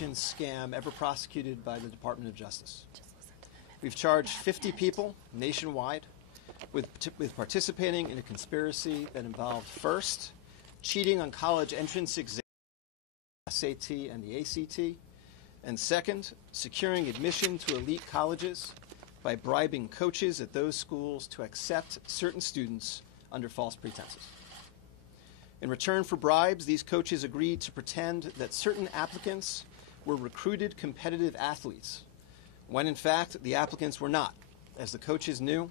admissions scam ever prosecuted by the Department of Justice. We've charged 50 people nationwide with participating in a conspiracy that involved, first, cheating on college entrance exams, SAT and the ACT, and second, securing admission to elite colleges by bribing coaches at those schools to accept certain students under false pretenses. In return for bribes, these coaches agreed to pretend that certain applicants were recruited competitive athletes, when in fact the applicants were not. As the coaches knew,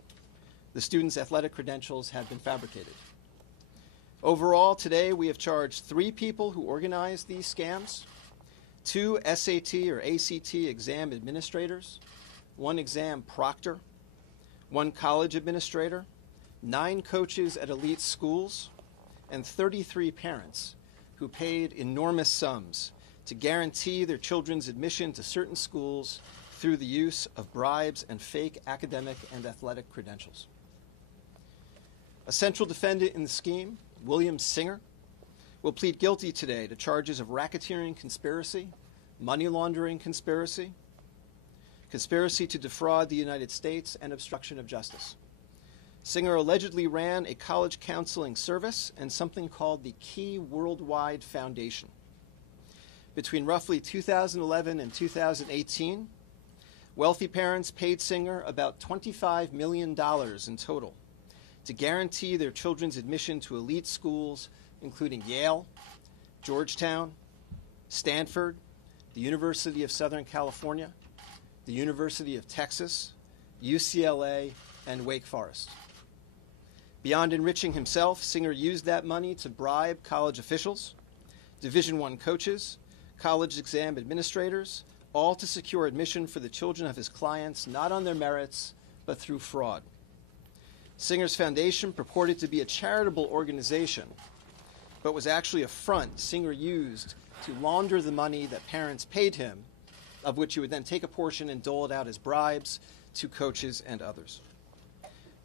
the students' athletic credentials had been fabricated. Overall, today we have charged 3 people who organized these scams, 2 SAT or ACT exam administrators, 1 exam proctor, 1 college administrator, 9 coaches at elite schools, and 33 parents who paid enormous sums to guarantee their children's admission to certain schools through the use of bribes and fake academic and athletic credentials. A central defendant in the scheme, William Singer, will plead guilty today to charges of racketeering conspiracy, money laundering conspiracy, conspiracy to defraud the United States, and obstruction of justice. Singer allegedly ran a college counseling service and something called the Key Worldwide Foundation. Between roughly 2011 and 2018, wealthy parents paid Singer about $25 million in total to guarantee their children's admission to elite schools, including Yale, Georgetown, Stanford, the University of Southern California, the University of Texas, UCLA, and Wake Forest. Beyond enriching himself, Singer used that money to bribe college officials, Division I coaches, college exam administrators, all to secure admission for the children of his clients, not on their merits, but through fraud. Singer's foundation purported to be a charitable organization, but was actually a front Singer used to launder the money that parents paid him, of which he would then take a portion and dole it out as bribes to coaches and others.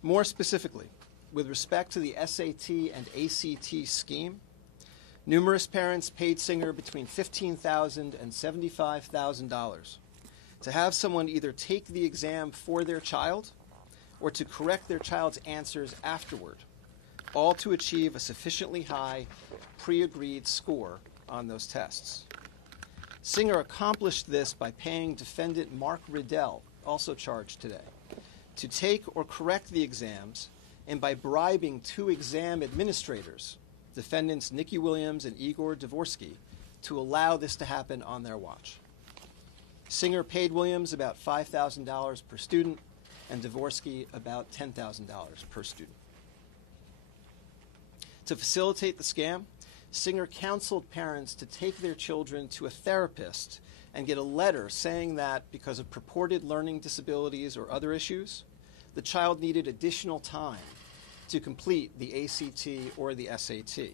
More specifically, with respect to the SAT and ACT scheme, numerous parents paid Singer between $15,000 and $75,000 to have someone either take the exam for their child or to correct their child's answers afterward, all to achieve a sufficiently high pre-agreed score on those tests. Singer accomplished this by paying defendant Mark Riddell, also charged today, to take or correct the exams, and by bribing 2 exam administrators, defendants Nikki Williams and Igor Dvorsky, to allow this to happen on their watch. Singer paid Williams about $5,000 per student and Dvorsky about $10,000 per student. To facilitate the scam, Singer counseled parents to take their children to a therapist and get a letter saying that because of purported learning disabilities or other issues, the child needed additional time to complete the ACT or the SAT.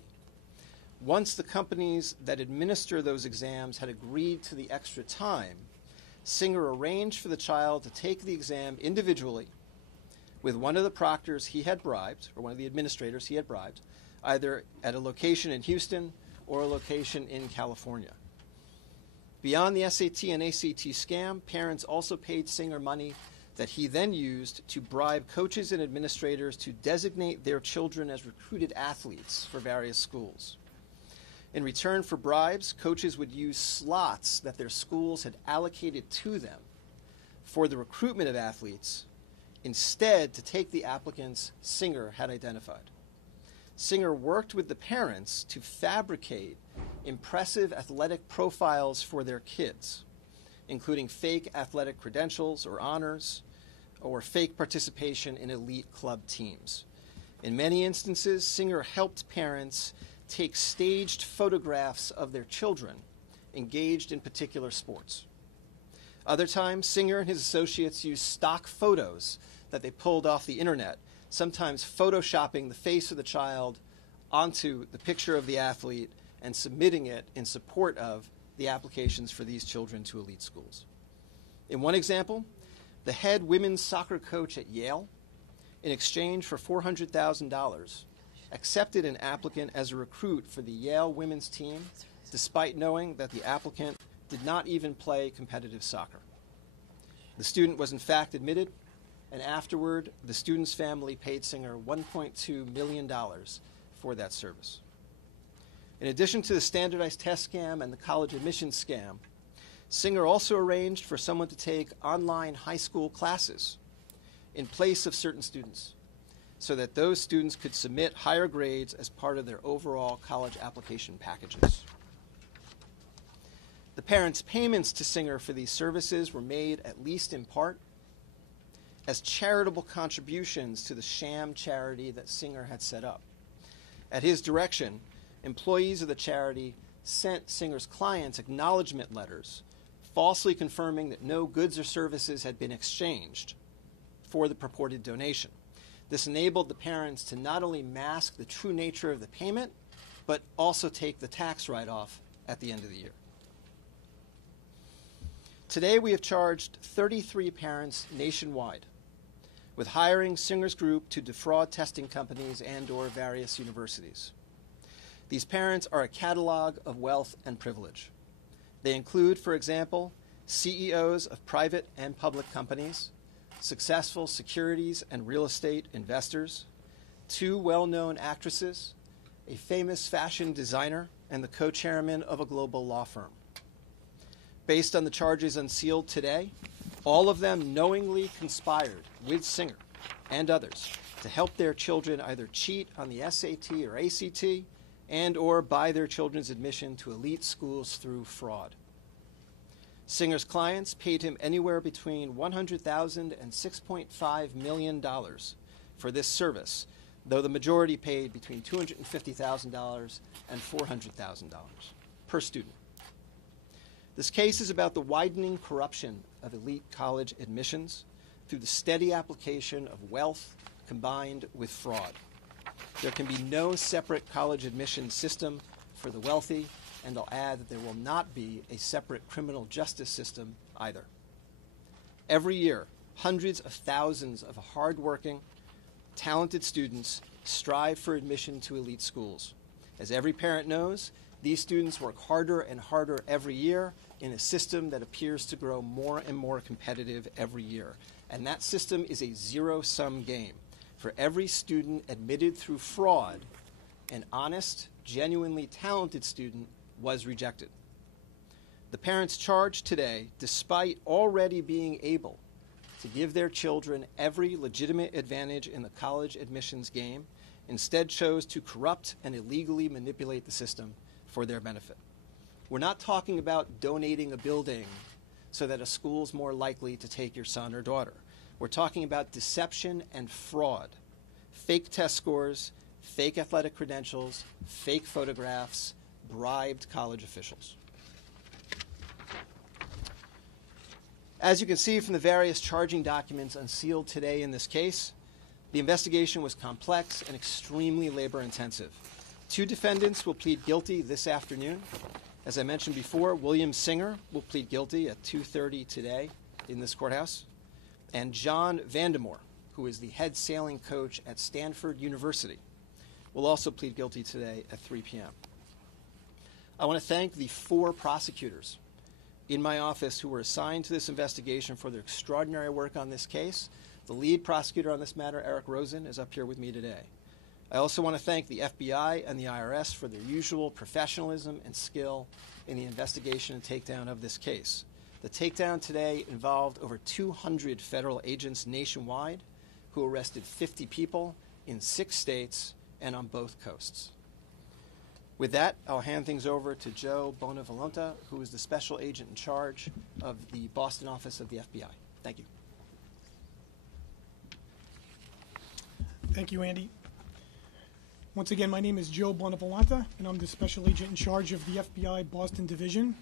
Once the companies that administer those exams had agreed to the extra time, Singer arranged for the child to take the exam individually with one of the proctors he had bribed, or one of the administrators he had bribed, either at a location in Houston or a location in California. Beyond the SAT and ACT scam, parents also paid Singer money that he then used to bribe coaches and administrators to designate their children as recruited athletes for various schools. In return for bribes, coaches would use slots that their schools had allocated to them for the recruitment of athletes, instead to take the applicants Singer had identified. Singer worked with the parents to fabricate impressive athletic profiles for their kids, including fake athletic credentials or honors, or fake participation in elite club teams. In many instances, Singer helped parents take staged photographs of their children engaged in particular sports. Other times, Singer and his associates used stock photos that they pulled off the internet, sometimes photoshopping the face of the child onto the picture of the athlete and submitting it in support of the applications for these children to elite schools. In one example, the head women's soccer coach at Yale, in exchange for $400,000, accepted an applicant as a recruit for the Yale women's team, despite knowing that the applicant did not even play competitive soccer. The student was in fact admitted, and afterward, the student's family paid Singer $1.2 million for that service. In addition to the standardized test scam and the college admissions scam, Singer also arranged for someone to take online high school classes in place of certain students, so that those students could submit higher grades as part of their overall college application packages. The parents' payments to Singer for these services were made, at least in part, as charitable contributions to the sham charity that Singer had set up. At his direction, employees of the charity sent Singer's clients acknowledgement letters, falsely confirming that no goods or services had been exchanged for the purported donation. This enabled the parents to not only mask the true nature of the payment, but also take the tax write-off at the end of the year. Today, we have charged 33 parents nationwide with hiring Singer's group to defraud testing companies and/or various universities. These parents are a catalog of wealth and privilege. They include, for example, CEOs of private and public companies, successful securities and real estate investors, 2 well-known actresses, a famous fashion designer, and the co-chairman of a global law firm. Based on the charges unsealed today, all of them knowingly conspired with Singer and others to help their children either cheat on the SAT or ACT and/or buy their children's admission to elite schools through fraud. Singer's clients paid him anywhere between $100,000 and $6.5 million for this service, though the majority paid between $250,000 and $400,000 per student. This case is about the widening corruption of elite college admissions through the steady application of wealth combined with fraud. There can be no separate college admissions system for the wealthy, and I'll add that there will not be a separate criminal justice system either. Every year, hundreds of thousands of hardworking, talented students strive for admission to elite schools. As every parent knows, these students work harder and harder every year in a system that appears to grow more and more competitive every year. And that system is a zero-sum game. For every student admitted through fraud, an honest, genuinely talented student was rejected. The parents charged today, despite already being able to give their children every legitimate advantage in the college admissions game, instead chose to corrupt and illegally manipulate the system for their benefit. We're not talking about donating a building so that a school's more likely to take your son or daughter. We're talking about deception and fraud, fake test scores, fake athletic credentials, fake photographs, bribed college officials. As you can see from the various charging documents unsealed today in this case, the investigation was complex and extremely labor-intensive. 2 defendants will plead guilty this afternoon. As I mentioned before, William Singer will plead guilty at 2:30 today in this courthouse, and John Vandemore, who is the head sailing coach at Stanford University, will also plead guilty today at 3 p.m. I want to thank the 4 prosecutors in my office who were assigned to this investigation for their extraordinary work on this case. The lead prosecutor on this matter, Eric Rosen, is up here with me today. I also want to thank the FBI and the IRS for their usual professionalism and skill in the investigation and takedown of this case. The takedown today involved over 200 federal agents nationwide who arrested 50 people in 6 states and on both coasts. With that, I'll hand things over to Joe Bonavolonta, who is the special agent in charge of the Boston office of the FBI. Thank you. Thank you, Andy. Once again, my name is Joe Bonavolonta, and I'm the special agent in charge of the FBI Boston Division.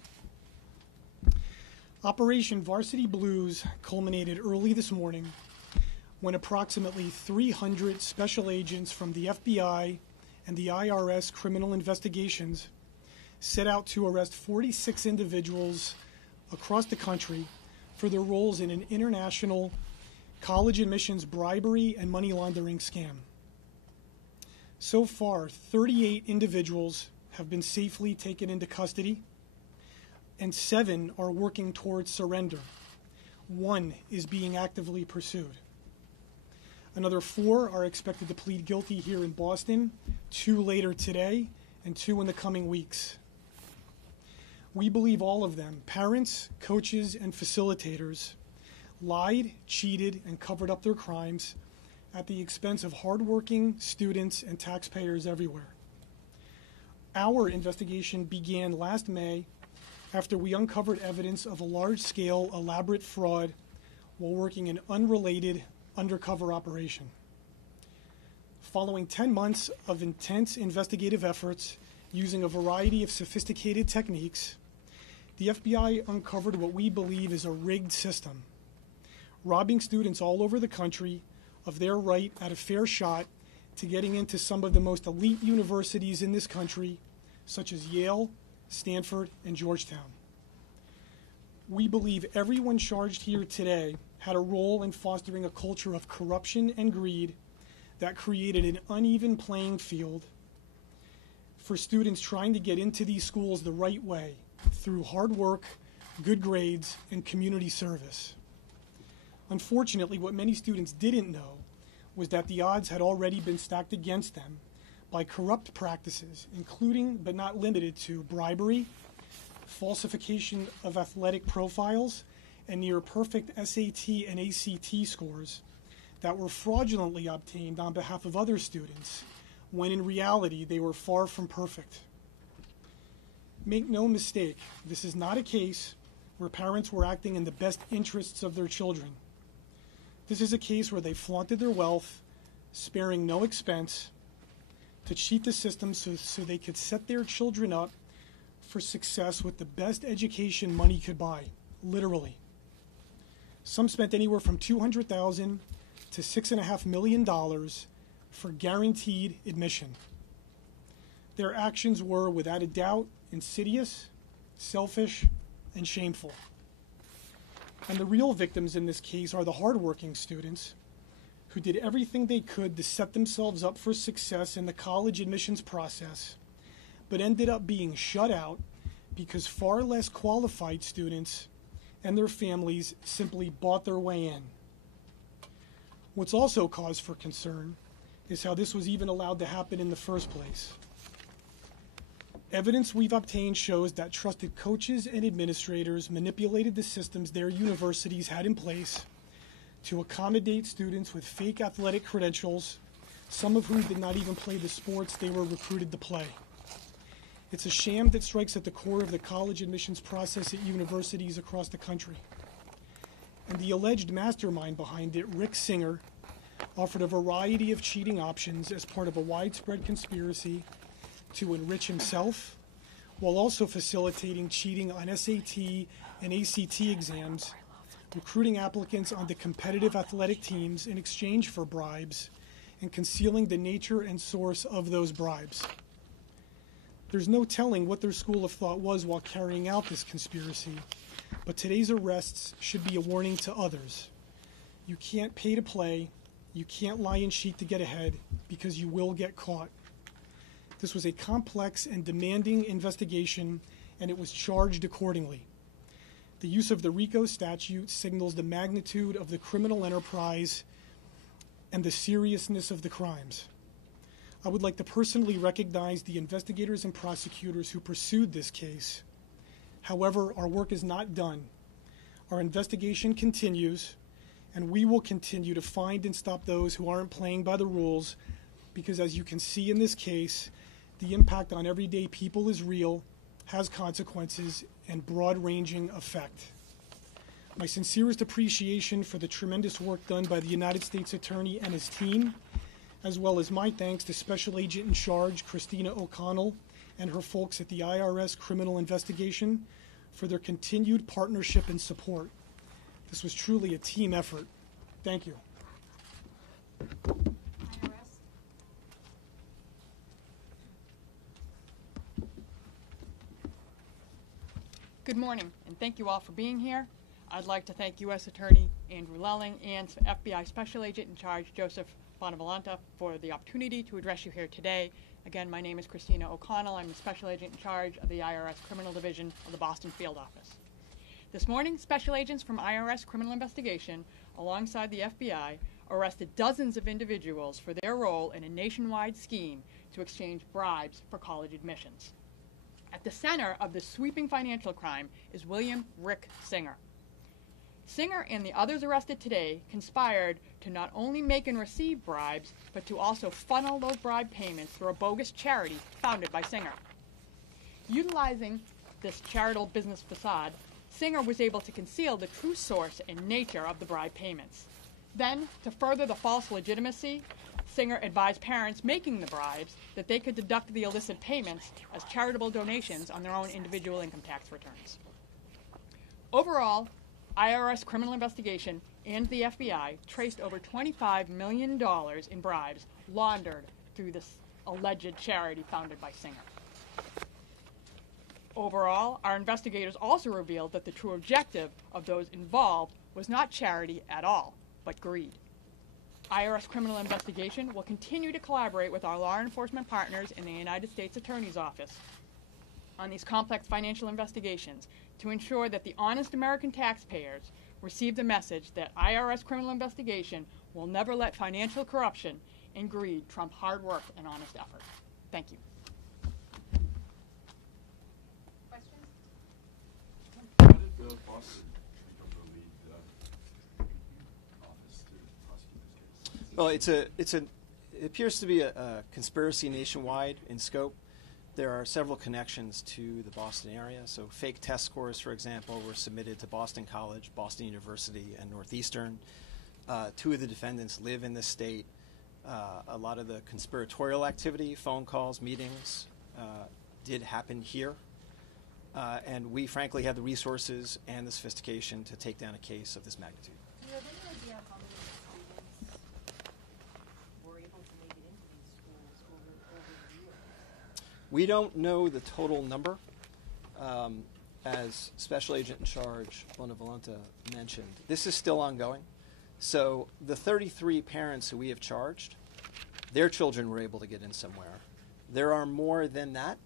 Operation Varsity Blues culminated early this morning when approximately 300 special agents from the FBI and the IRS criminal investigations set out to arrest 46 individuals across the country for their roles in an international college admissions bribery and money laundering scam. So far, 38 individuals have been safely taken into custody. and 7 are working towards surrender. 1 is being actively pursued. Another 4 are expected to plead guilty here in Boston, 2 later today, and 2 in the coming weeks. We believe all of them, parents, coaches, and facilitators, lied, cheated, and covered up their crimes at the expense of hardworking students and taxpayers everywhere. Our investigation began last May after we uncovered evidence of a large-scale, elaborate fraud while working an unrelated undercover operation. Following 10 months of intense investigative efforts using a variety of sophisticated techniques, the FBI uncovered what we believe is a rigged system, robbing students all over the country of their right at a fair shot to getting into some of the most elite universities in this country, such as Yale, Stanford, and Georgetown. We believe everyone charged here today had a role in fostering a culture of corruption and greed that created an uneven playing field for students trying to get into these schools the right way through hard work, good grades, and community service. Unfortunately, what many students didn't know was that the odds had already been stacked against them by corrupt practices, including but not limited to bribery, falsification of athletic profiles, and near perfect SAT and ACT scores that were fraudulently obtained on behalf of other students, when in reality they were far from perfect. Make no mistake, this is not a case where parents were acting in the best interests of their children. This is a case where they flaunted their wealth, sparing no expense, to cheat the system so they could set their children up for success with the best education money could buy, literally. Some spent anywhere from $200,000 to $6.5 million for guaranteed admission. Their actions were, without a doubt, insidious, selfish, and shameful. And the real victims in this case are the hardworking students who did everything they could to set themselves up for success in the college admissions process, but ended up being shut out because far less qualified students and their families simply bought their way in. What's also cause for concern is how this was even allowed to happen in the first place. Evidence we've obtained shows that trusted coaches and administrators manipulated the systems their universities had in place to accommodate students with fake athletic credentials, some of whom did not even play the sports they were recruited to play. It's a sham that strikes at the core of the college admissions process at universities across the country. And the alleged mastermind behind it, Rick Singer, offered a variety of cheating options as part of a widespread conspiracy to enrich himself, while also facilitating cheating on SAT and ACT exams, recruiting applicants onto competitive athletic teams in exchange for bribes, and concealing the nature and source of those bribes. There's no telling what their school of thought was while carrying out this conspiracy, but today's arrests should be a warning to others. You can't pay to play, you can't lie and cheat to get ahead, because you will get caught. This was a complex and demanding investigation, and it was charged accordingly. The use of the RICO statute signals the magnitude of the criminal enterprise and the seriousness of the crimes. I would like to personally recognize the investigators and prosecutors who pursued this case. However, our work is not done. Our investigation continues, and we will continue to find and stop those who aren't playing by the rules, because as you can see in this case, the impact on everyday people is real, has consequences, and broad-ranging effect. My sincerest appreciation for the tremendous work done by the United States Attorney and his team, as well as my thanks to Special Agent in Charge Christina O'Connell and her folks at the IRS Criminal Investigation for their continued partnership and support. This was truly a team effort. Thank you. Good morning, and thank you all for being here. I'd like to thank U.S. Attorney Andrew Lelling and FBI Special Agent in Charge Joseph Bonavolanta for the opportunity to address you here today Again, my name is Christina O'Connell. I'm the Special Agent in charge of the IRS Criminal Division of the Boston Field Office. This morning, special agents from IRS Criminal Investigation, alongside the FBI, arrested dozens of individuals for their role in a nationwide scheme to exchange bribes for college admissions. At the center of this sweeping financial crime is William Rick Singer. Singer and the others arrested today conspired to not only make and receive bribes, but to also funnel those bribe payments through a bogus charity founded by Singer. Utilizing this charitable business facade, Singer was able to conceal the true source and nature of the bribe payments. Then, to further the false legitimacy, Singer advised parents making the bribes that they could deduct the illicit payments as charitable donations on their own individual income tax returns. Overall, IRS Criminal Investigation and the FBI traced over $25 million in bribes laundered through this alleged charity founded by Singer. Overall, our investigators also revealed that the true objective of those involved was not charity at all, but greed. IRS Criminal Investigation will continue to collaborate with our law enforcement partners in the United States Attorney's Office on these complex financial investigations to ensure that the honest American taxpayers receive the message that IRS Criminal Investigation will never let financial corruption and greed trump hard work and honest effort. Thank you. Questions? How did Boston become the lead office to prosecute this case? Well, it appears to be a conspiracy nationwide in scope. There are several connections to the Boston area. So fake test scores, for example, were submitted to Boston College, Boston University, and Northeastern. Two of the defendants live in this state. A lot of the conspiratorial activity, phone calls, meetings, did happen here. And we, frankly, had the resources and the sophistication to take down a case of this magnitude. Do you have any idea how many students were able to make it into these schools over the years? We don't know the total number. As Special Agent in Charge Bonavolenta mentioned, this is still ongoing. So the 33 parents who we have charged, their children were able to get in somewhere. There are more than that,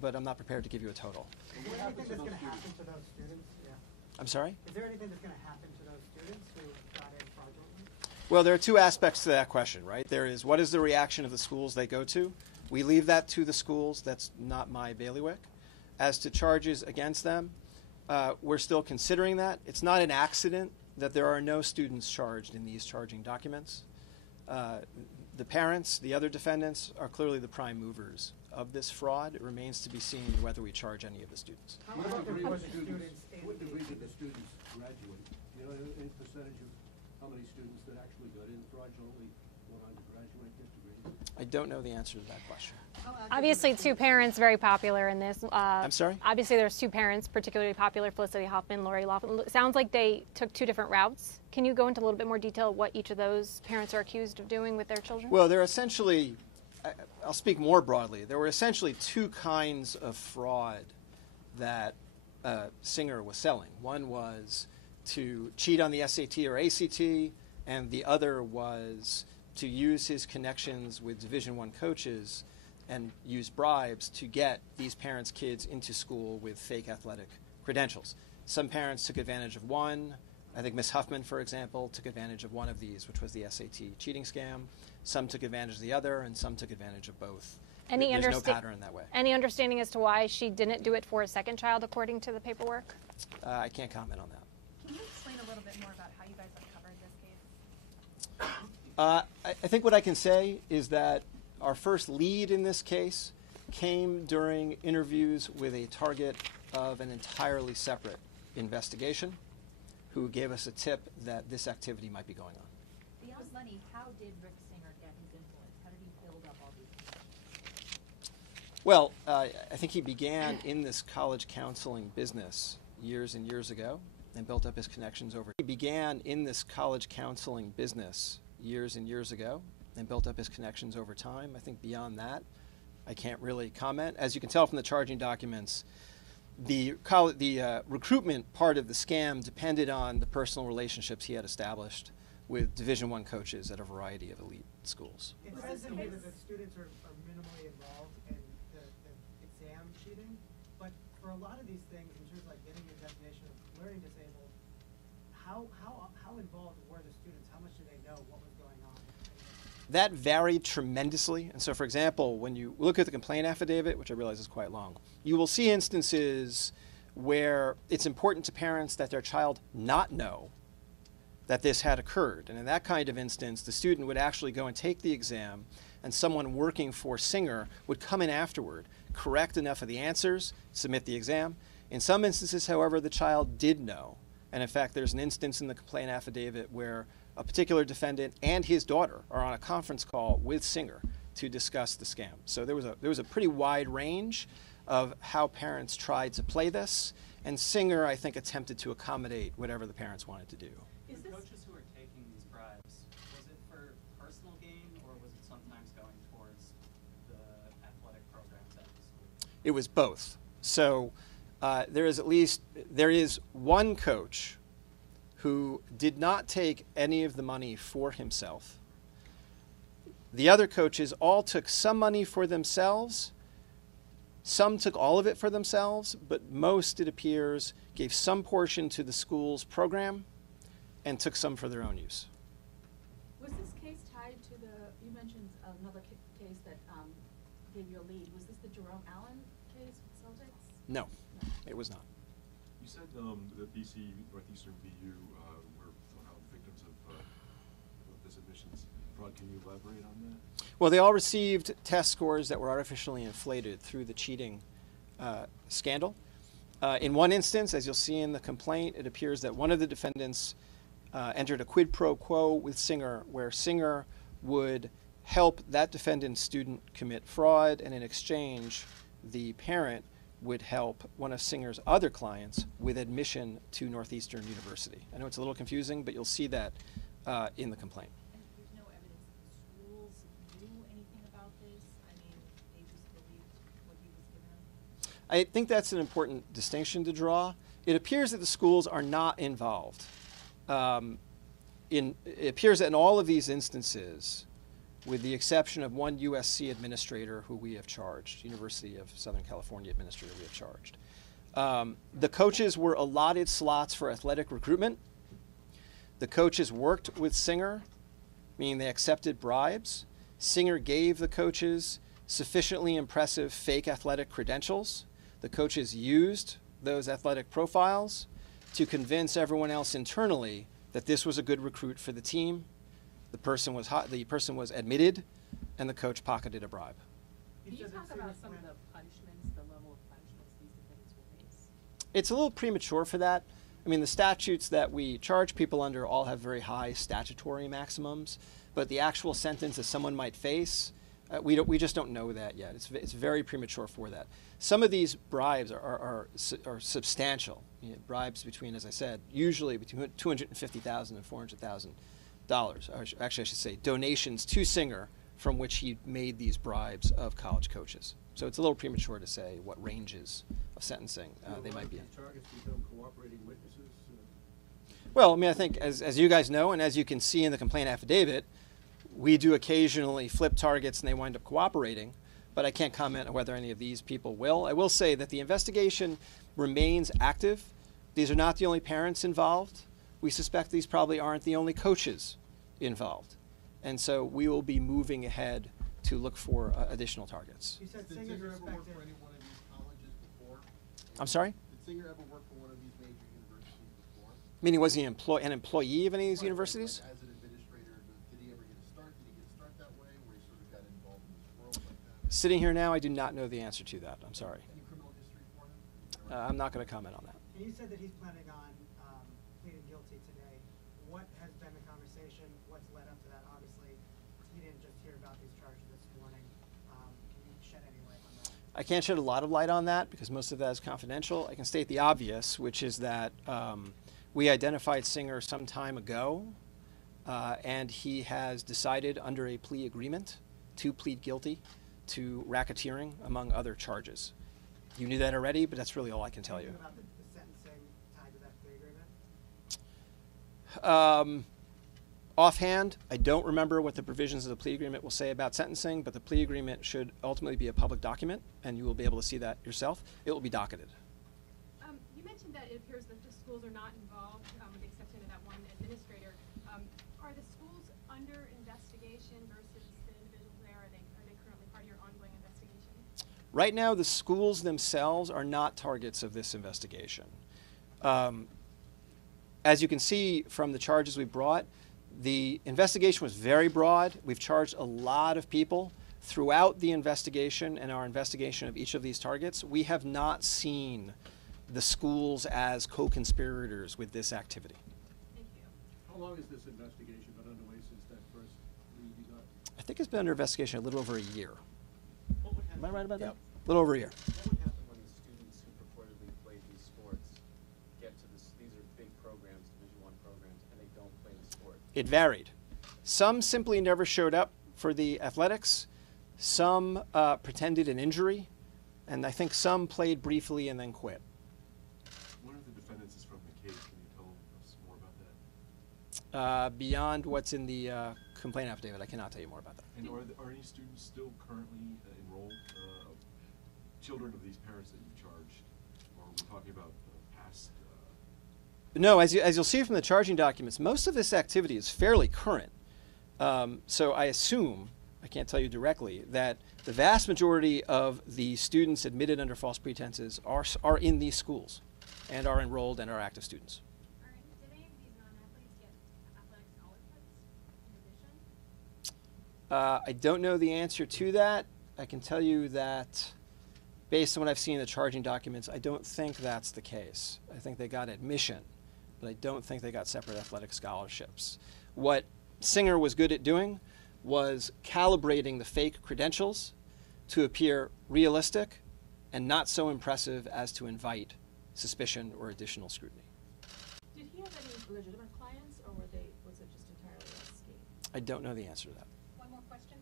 but I'm not prepared to give you a total. Is there anything that's going to happen to those students? Yeah. I'm sorry? Is there anything that's going to happen to those students who got in fraudulently? Well, there are two aspects to that question, right? There is, what is the reaction of the schools they go to? We leave that to the schools. That's not my bailiwick. As to charges against them, we're still considering that. It's not an accident that there are no students charged in these charging documents. The parents, the other defendants, are clearly the prime movers of this fraud. It remains to be seen whether we charge any of the students. How about the students in What degree did the students graduate? Do you know any percentage of how many students that actually got in fraudulently went on to graduate this degree? I don't know the answer to that question. Obviously, two parents very popular in this. I'm sorry? Obviously, there's two parents particularly popular, Felicity Hoffman, Lori Laughlin. Sounds like they took two different routes. Can you go into a little bit more detail what each of those parents are accused of doing with their children? Well, they're essentially, I'll speak more broadly. There were essentially two kinds of fraud that Singer was selling. One was to cheat on the SAT or ACT, and the other was to use his connections with Division I coaches and use bribes to get these parents' kids into school with fake athletic credentials. Some parents took advantage of one. I think Ms. Huffman, for example, took advantage of one of these, which was the SAT cheating scam. Some took advantage of the other, and some took advantage of both. There's no pattern that way. Any understanding as to why she didn't do it for a second child, according to the paperwork? I can't comment on that. Can you explain a little bit more about how you guys uncovered this case? I think what I can say is that our first lead in this case came during interviews with a target of an entirely separate investigation who gave us a tip that this activity might be going on. Beyond money, how did Rick Singer get his influence? How did he build up all these connections? Well, I think he began in this college counseling business years and years ago and built up his connections over. He began in this college counseling business years and years ago and built up his connections over time. I think beyond that, I can't really comment. As you can tell from the charging documents, the recruitment part of the scam depended on the personal relationships he had established with Division I coaches at a variety of elite schools. It says in here that the students are minimally involved in the exam cheating, but for a lot of these things, in terms of like getting your definition of learning disabled, how involved were the students? How much did they know what was going on? That varied tremendously. And so, for example, when you look at the complaint affidavit, which I realize is quite long, you will see instances where it's important to parents that their child not know that this had occurred. And in that kind of instance, the student would actually go and take the exam, and someone working for Singer would come in afterward, correct enough of the answers, submit the exam. In some instances, however, the child did know. And in fact, there's an instance in the complaint affidavit where a particular defendant and his daughter are on a conference call with Singer to discuss the scam. So there was a pretty wide range of how parents tried to play this, and Singer, I think, attempted to accommodate whatever the parents wanted to do. The coaches who are taking these bribes, was it for personal gain, or was it sometimes going towards the athletic programs at the school? It was both. So there is one coach who did not take any of the money for himself. The other coaches all took some money for themselves. Some took all of it for themselves, but most, it appears, gave some portion to the school's program and took some for their own use. Was this case tied to you mentioned another case that gave you a lead. Was this the Jerome Allen case with Celtics? No, it was not. You said that BC, Northeastern BU, were somehow victims of this admissions fraud. Can you elaborate on that? Well, they all received test scores that were artificially inflated through the cheating scandal. In one instance, as you'll see in the complaint, it appears that one of the defendants entered a quid pro quo with Singer, where Singer would help that defendant's student commit fraud, and in exchange, the parent would help one of Singer's other clients with admission to Northeastern University. I know it's a little confusing, but you'll see that in the complaint. And there's no evidence that the schools knew anything about this? I mean, they just believed what he was giving them? I think that's an important distinction to draw. It appears that the schools are not involved. It appears that in all of these instances, with the exception of one USC administrator who we have charged, University of Southern California administrator we have charged, the coaches were allotted slots for athletic recruitment. The coaches worked with Singer, meaning they accepted bribes. Singer gave the coaches sufficiently impressive fake athletic credentials. The coaches used those athletic profiles to convince everyone else internally that this was a good recruit for the team. The person was admitted, and the coach pocketed a bribe. Can you talk about some of the punishments, the level of punishments these defendants will face? It's a little premature for that. I mean, the statutes that we charge people under all have very high statutory maximums, but the actual sentence that someone might face, we just don't know that yet. It's very premature for that. Some of these bribes are substantial. You know, bribes between, as I said, usually between $250,000 and $400,000. Actually, I should say donations to Singer from which he made these bribes of college coaches. So it's a little premature to say what ranges of sentencing they might be in. Targets become cooperating witnesses? Well, I mean, I think as you guys know, and as you can see in the complaint affidavit, we do occasionally flip targets and they wind up cooperating, but I can't comment on whether any of these people will. I will say that the investigation remains active. These are not the only parents involved. We suspect these probably aren't the only coaches involved. And so we will be moving ahead to look for additional targets. You said Did Singer's Singer ever work expected. for any one of these colleges before? I'm sorry? Did Singer ever work for one of these major universities before? Meaning, was he an employee of any of these universities? Like as an administrator, did he ever get a start? Did he get a start that way, where he sort of got involved in this world like that? Sitting here now, I do not know the answer to that. I'm sorry. Any criminal history for him? I'm not going to comment on that. And you said that he's planning on pleading guilty today. What has been the conversation? What's led up to that? Obviously, you didn't just hear about these charges this morning. Can you shed any light on that? I can't shed a lot of light on that because most of that is confidential. I can state the obvious, which is that we identified Singer some time ago, and he has decided under a plea agreement to plead guilty to racketeering, among other charges. You knew that already, but that's really all I can tell you. Anything about the sentencing tied to that plea agreement? Offhand, I don't remember what the provisions of the plea agreement will say about sentencing, but the plea agreement should ultimately be a public document, and you will be able to see that yourself. It will be docketed. You mentioned that it appears that the schools are not involved, with the exception of that one administrator. Are the schools under investigation versus the individuals there? Are they currently part of your ongoing investigation? Right now, the schools themselves are not targets of this investigation. As you can see from the charges we brought, the investigation was very broad. We've charged a lot of people throughout the investigation and our investigation of each of these targets. We have not seen the schools as co-conspirators with this activity. Thank you. How long has this investigation been underway since that first lead you got? I think it's been under investigation a little over a year. What would Am I happen- right about Yep. that? A little over a year. What would happen when the students who purportedly played these sports get to this? These are big programs, Division I programs, and they don't play the sport. It varied. Some simply never showed up for the athletics. Some pretended an injury. And I think some played briefly and then quit. One of the defendants is from the case. Can you tell us more about that? Beyond what's in the complaint affidavit, I cannot tell you more about that. And are any students still currently enrolled? Children of these parents that you charged? Or are we talking about past? No, as you'll see from the charging documents, most of this activity is fairly current. So I assume, I can't tell you directly, that the vast majority of the students admitted under false pretenses are in these schools and are enrolled and are active students. Did any of these non-athletes get athletic scholarships in addition? I don't know the answer to that. I can tell you that based on what I've seen in the charging documents, I don't think that's the case. I think they got admission, but I don't think they got separate athletic scholarships. What Singer was good at doing was calibrating the fake credentials to appear realistic and not so impressive as to invite suspicion or additional scrutiny. Did he have any legitimate clients, or was it just entirely a scheme? I don't know the answer to that. One more question.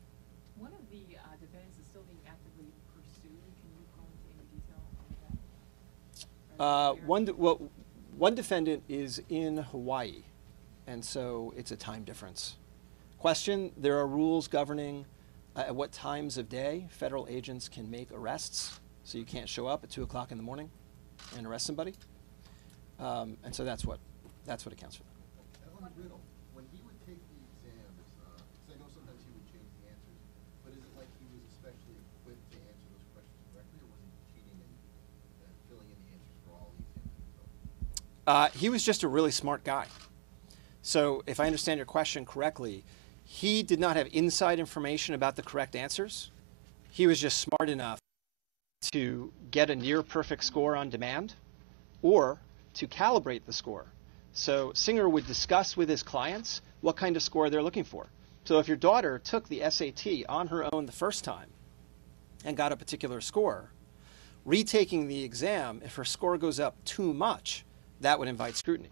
One of the defendants is still being actively pursued. Can you go into any detail on that? One defendant is in Hawaii, and so it's a time difference. Question, there are rules governing at what times of day federal agents can make arrests, so you can't show up at 2 o'clock in the morning and arrest somebody. And so that's what accounts for that. Evan Riddle, when he would take the exams, because I know sometimes he would change the answers, but is it like he was especially equipped to answer those questions correctly, or was he cheating and filling in the answers for all the exams? He was just a really smart guy. So if I understand your question correctly, he did not have inside information about the correct answers. He was just smart enough to get a near perfect score on demand or to calibrate the score. So Singer would discuss with his clients what kind of score they're looking for. So if your daughter took the SAT on her own the first time and got a particular score, retaking the exam, if her score goes up too much, that would invite scrutiny.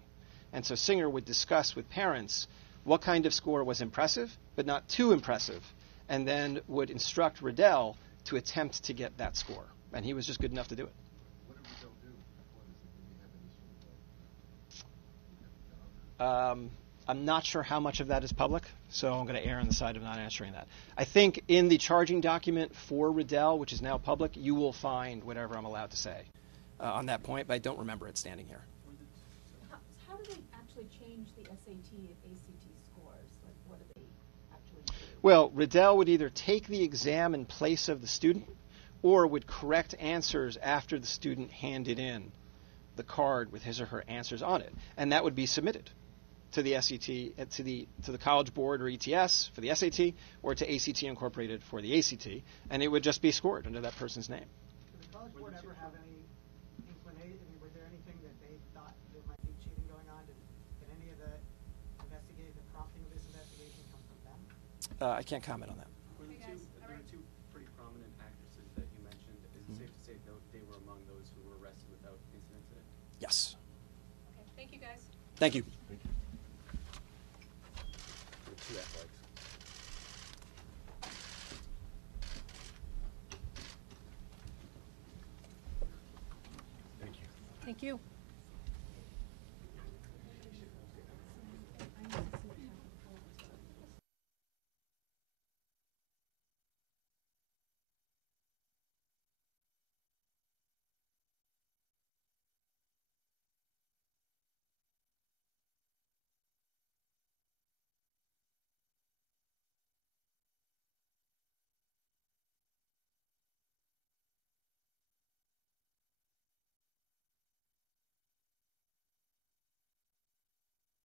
And so Singer would discuss with parents what kind of score was impressive, but not too impressive, and then would instruct Riddell to attempt to get that score. And he was just good enough to do it. What did Riddell do before this? Did he have any sort of I'm not sure how much of that is public, so I'm going to err on the side of not answering that. I think in the charging document for Riddell, which is now public, you will find whatever I'm allowed to say on that point, but I don't remember it standing here. How do they actually change the SAT and ACT scores? Like, what do they actually do? Well, Riddell would either take the exam in place of the student or would correct answers after the student handed in the card with his or her answers on it. And that would be submitted to the SAT, to the College Board or ETS for the SAT, or to ACT Incorporated for the ACT, and it would just be scored under that person's name. Did the College Board ever have any inclination? I mean, was there anything that they thought there might be cheating going on? Did any of the prompting of this investigation come from them? I can't comment on that. There are two pretty prominent actresses that you mentioned. Is it safe to say they were among those who were arrested without incident today? Yes. Okay, thank you guys. Thank you. Thank you. There were two athletics. Thank you. Thank you.